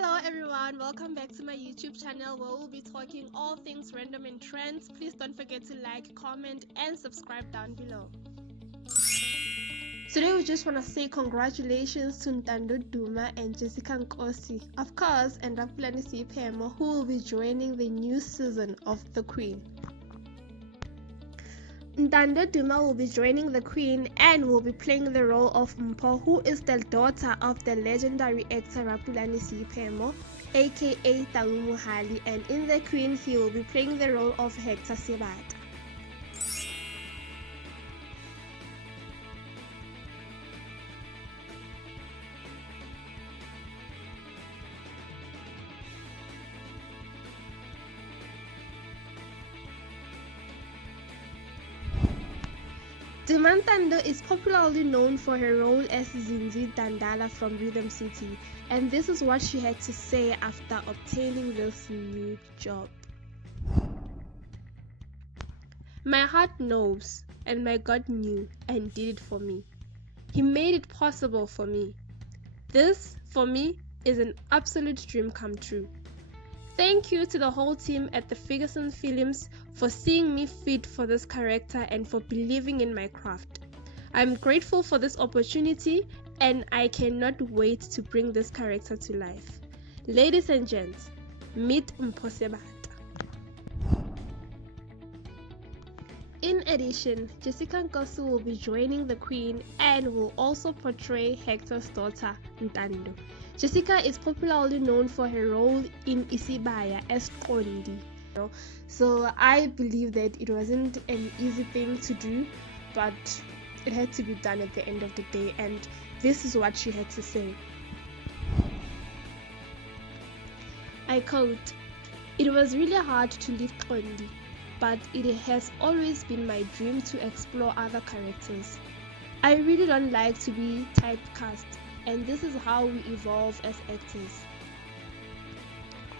Hello everyone, welcome back to my YouTube channel where we'll be talking all things random and trends. Please don't forget to like, comment and subscribe down below. Today we just want to say congratulations to Ntando Duma and Jessica Nkosi, of course, and Seiphemo, who will be joining the new season of The Queen. Ntando Duma will be joining the Queen and will be playing the role of Mpho, who is the daughter of the legendary actor Seiphemo, aka Tau Mohali, and in the Queen he will be playing the role of Hector Sebata. Duma Ntando is popularly known for her role as Zinzi Dandala from Rhythm City, and this is what she had to say after obtaining this new job. My heart knows, and my God knew and did it for me. He made it possible for me. This, for me, is an absolute dream come true. Thank you to the whole team at the Ferguson Films for seeing me fit for this character and for believing in my craft. I'm grateful for this opportunity and I cannot wait to bring this character to life. Ladies and gents, meet Mpho Sebata. In addition, Jessica Nkosi will be joining the Queen and will also portray Hector's daughter, Ntando. Jessica is popularly known for her role in Isibaya as Qondi. So I believe that it wasn't an easy thing to do, but it had to be done at the end of the day, and this is what she had to say. I quote, "It was really hard to leave Qondi, but it has always been my dream to explore other characters. I really don't like to be typecast, and this is how we evolve as actors."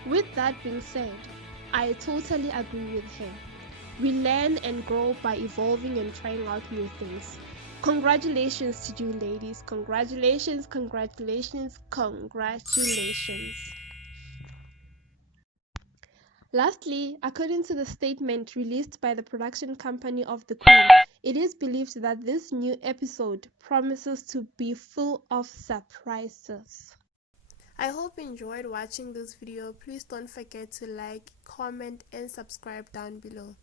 With that being said, I totally agree with her. We learn and grow by evolving and trying out new things. Congratulations to you ladies. Congratulations, congratulations, congratulations. Lastly, according to the statement released by the production company of The Queen, it is believed that this new episode promises to be full of surprises. I hope you enjoyed watching this video. Please don't forget to like, comment and subscribe down below.